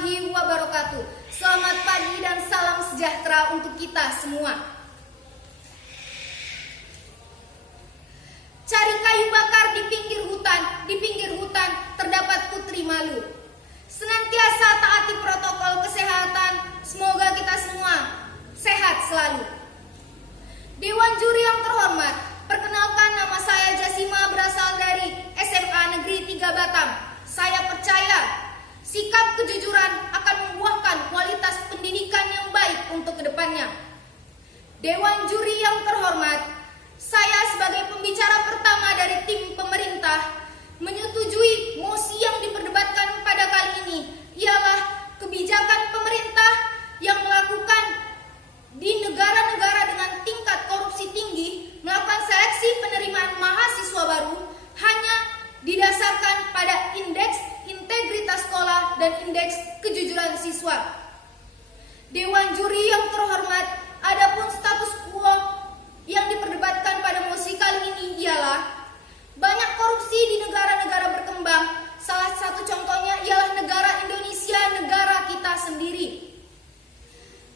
warahmatullahi wabarakatuh. Selamat pagi dan salam sejahtera untuk kita semua. Cari kayu bakar di pinggir hutan terdapat putri malu. Senantiasa taati protokol kesehatan, semoga kita semua sehat selalu. Dewan juri yang terhormat, perkenalkan nama saya Jasima, berasal dari SMA Negeri 3 Batam. Saya percaya sikap kejujuran akan membuahkan kualitas pendidikan yang baik untuk kedepannya. Dewan juri yang terhormat, saya sebagai pembicara pertama dari tim pemerintah menyetujui mosi yang diperdebatkan pada kali ini ialah kebijakan pemerintah yang melakukan di negara-negara dengan tingkat korupsi tinggi melakukan seleksi penerimaan mahasiswa baru hanya didasarkan pada indeks integritas sekolah dan indeks kejujuran siswa. Dewan juri yang terhormat, adapun status quo yang diperdebatkan pada mosi kali ini ialah banyak korupsi di negara-negara berkembang. Salah satu contohnya ialah negara Indonesia, negara kita sendiri.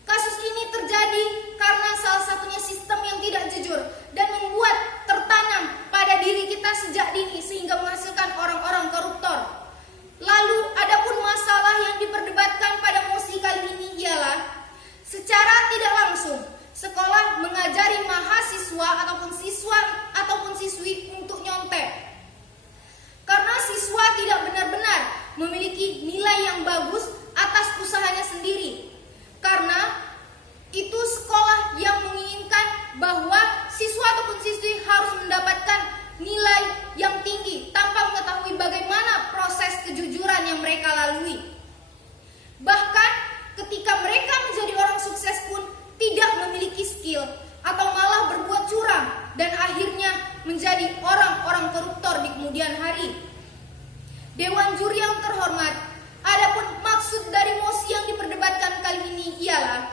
Kasus ini terjadi karena salah satunya sistem yang tidak jujur dan membuat tertanam pada diri kita sejak dini sehingga menghasilkan orang-orang koruptor. Lalu adapun masalah yang diperdebatkan pada mosi kali ini ialah secara tidak langsung sekolah mengajari mahasiswa ataupun siswa ataupun siswi untuk nyontek. Karena siswa tidak benar-benar memiliki nilai yang bagus atas usahanya sendiri. Karena itu sekolah yang menginginkan bahwa siswa ataupun siswi harus mendapatkan nilai yang tinggi tanpa mengetahui bagaimana proses kejujuran yang mereka lalui. Bahkan ketika mereka menjadi orang sukses pun tidak memiliki skill atau malah berbuat curang dan akhirnya menjadi orang-orang koruptor di kemudian hari. Dewan juri yang terhormat, adapun maksud dari mosi yang diperdebatkan kali ini ialah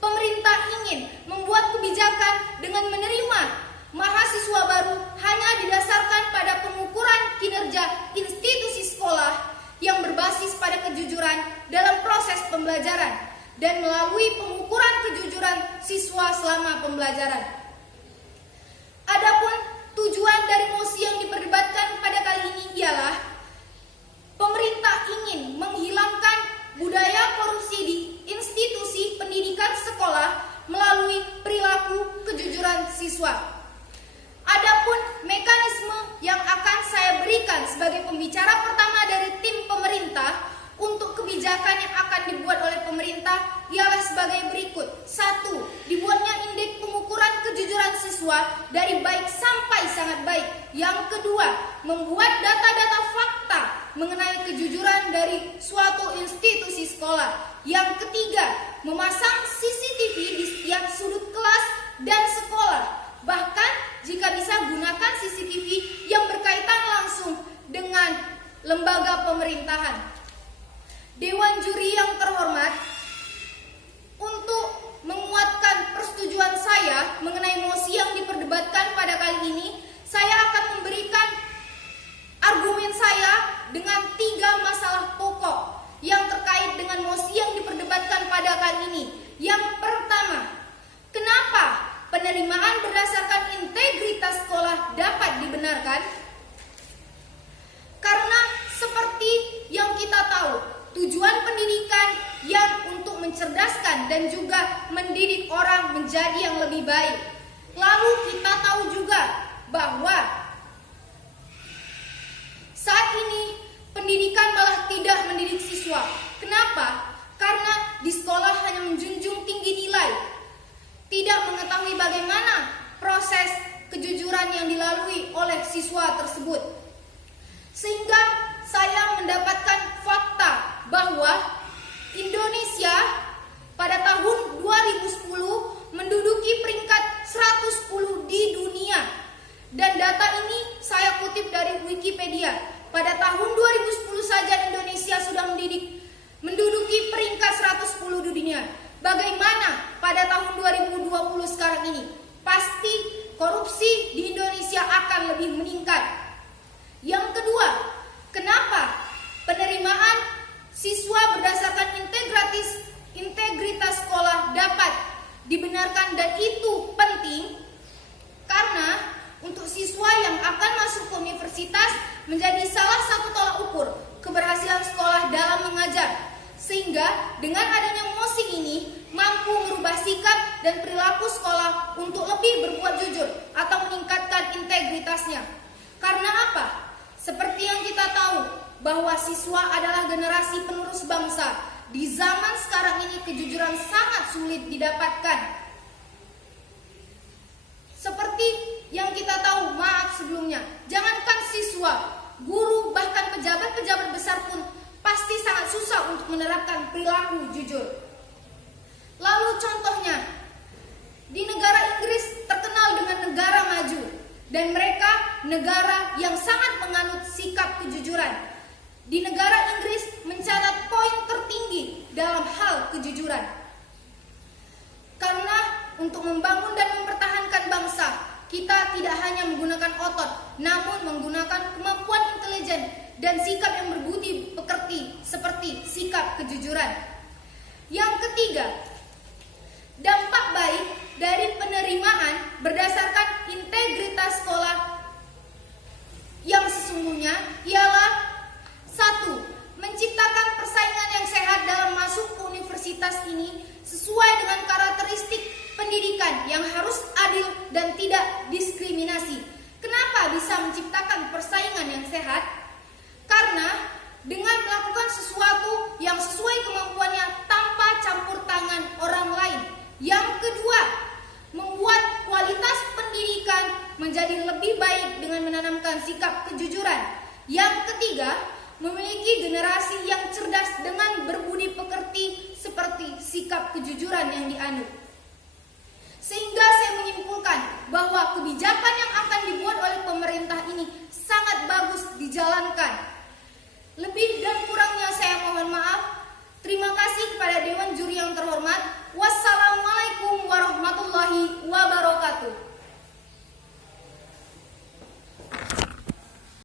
pemerintah ingin membuat kebijakan dengan menerima mahasiswa baru hanya didasarkan pada pengukuran kinerja institusi sekolah yang berbasis pada kejujuran dalam proses pembelajaran dan melalui pengukuran kejujuran siswa selama pembelajaran. Adapun tujuan dari mosi yang diperdebatkan pada kali ini ialah pemerintah ingin menghilangkan budaya korupsi di institusi pendidikan sekolah melalui perilaku kejujuran siswa. Adapun mekanisme yang akan saya berikan sebagai pembicara pertama dari tim pemerintah untuk kebijakan yang akan dibuat oleh pemerintah ialah sebagai berikut. 1. Dibuatnya indeks pengukuran kejujuran siswa dari baik sampai sangat baik. Yang kedua, membuat data-data fakta mengenai kejujuran dari suatu institusi sekolah. Yang ketiga, memasang CCTV di setiap sudut kelas dan sekolah. Bahkan jika bisa gunakan CCTV yang berkaitan langsung dengan lembaga pemerintahan. Dewan juri yang terhormat, untuk menguatkan persetujuan saya mengenai mosi yang diperdebatkan pada kali ini, saya akan memberikan argumen saya dengan 3 masalah pokok yang terkait dengan mosi yang diperdebatkan pada kali ini. Yang pertama, kenapa penerimaan berdasarkan integritas sekolah dapat dibenarkan? Karena seperti yang kita tahu, tujuan pendidikan yang untuk mencerdaskan dan juga mendidik orang menjadi yang lebih baik. Lalu kita tahu juga bahwa saat ini pendidikan malah tidak mendidik siswa. Kenapa? Karena di sekolah hanya menjunjung tinggi nilai, tidak mengetahui bagaimana proses kejujuran yang dilalui oleh siswa tersebut. Sehingga saya mendapatkan fakta bahwa Indonesia pada tahun 2010 menduduki peringkat 110 di dunia. Dan data ini saya kutip dari Wikipedia. Pada tahun siswa berdasarkan integritas sekolah dapat dibenarkan, dan itu penting karena untuk siswa yang akan masuk ke universitas menjadi salah satu tolak ukur keberhasilan sekolah dalam mengajar. Sehingga dengan adanya MOSIK ini mampu merubah sikap dan perilaku sekolah untuk lebih berbuat jujur atau meningkatkan integritasnya. Karena apa? Seperti yang kita tahu bahwa siswa adalah generasi penerus bangsa. Di zaman sekarang ini kejujuran sangat sulit didapatkan. Seperti yang kita tahu, maaf sebelumnya, jangankan siswa, guru, bahkan pejabat-pejabat besar pun pasti sangat susah untuk menerapkan perilaku jujur. Lalu contohnya, di negara Inggris terkenal dengan negara maju, dan mereka negara yang sangat menganut sikap kejujuran. Di negara Inggris mencatat poin tertinggi dalam hal kejujuran. Karena untuk membangun dan mempertahankan bangsa, kita tidak hanya menggunakan otot, namun menggunakan kemampuan intelijen dan sikap yang berbudi pekerti seperti sikap kejujuran. Yang ketiga, dampak baik dari penerimaan berdasarkan integritas sekolah yang sesungguhnya ialah: 1. Menciptakan persaingan yang sehat dalam masuk ke universitas ini sesuai dengan karakteristik pendidikan yang harus adil dan tidak diskriminasi. Kenapa bisa menciptakan persaingan yang sehat? Karena dengan melakukan sesuatu yang sesuai kemampuannya tanpa campur tangan orang lain. Yang kedua, membuat kualitas pendidikan menjadi lebih baik dengan menanamkan sikap kejujuran. Yang ketiga, memiliki generasi yang cerdas dengan berbudi pekerti seperti sikap kejujuran yang dianut. Sehingga saya menyimpulkan bahwa kebijakan yang akan dibuat oleh pemerintah ini sangat bagus dijalankan. Lebih dan kurangnya saya mohon maaf. Terima kasih kepada Dewan Juri yang terhormat. Wassalamualaikum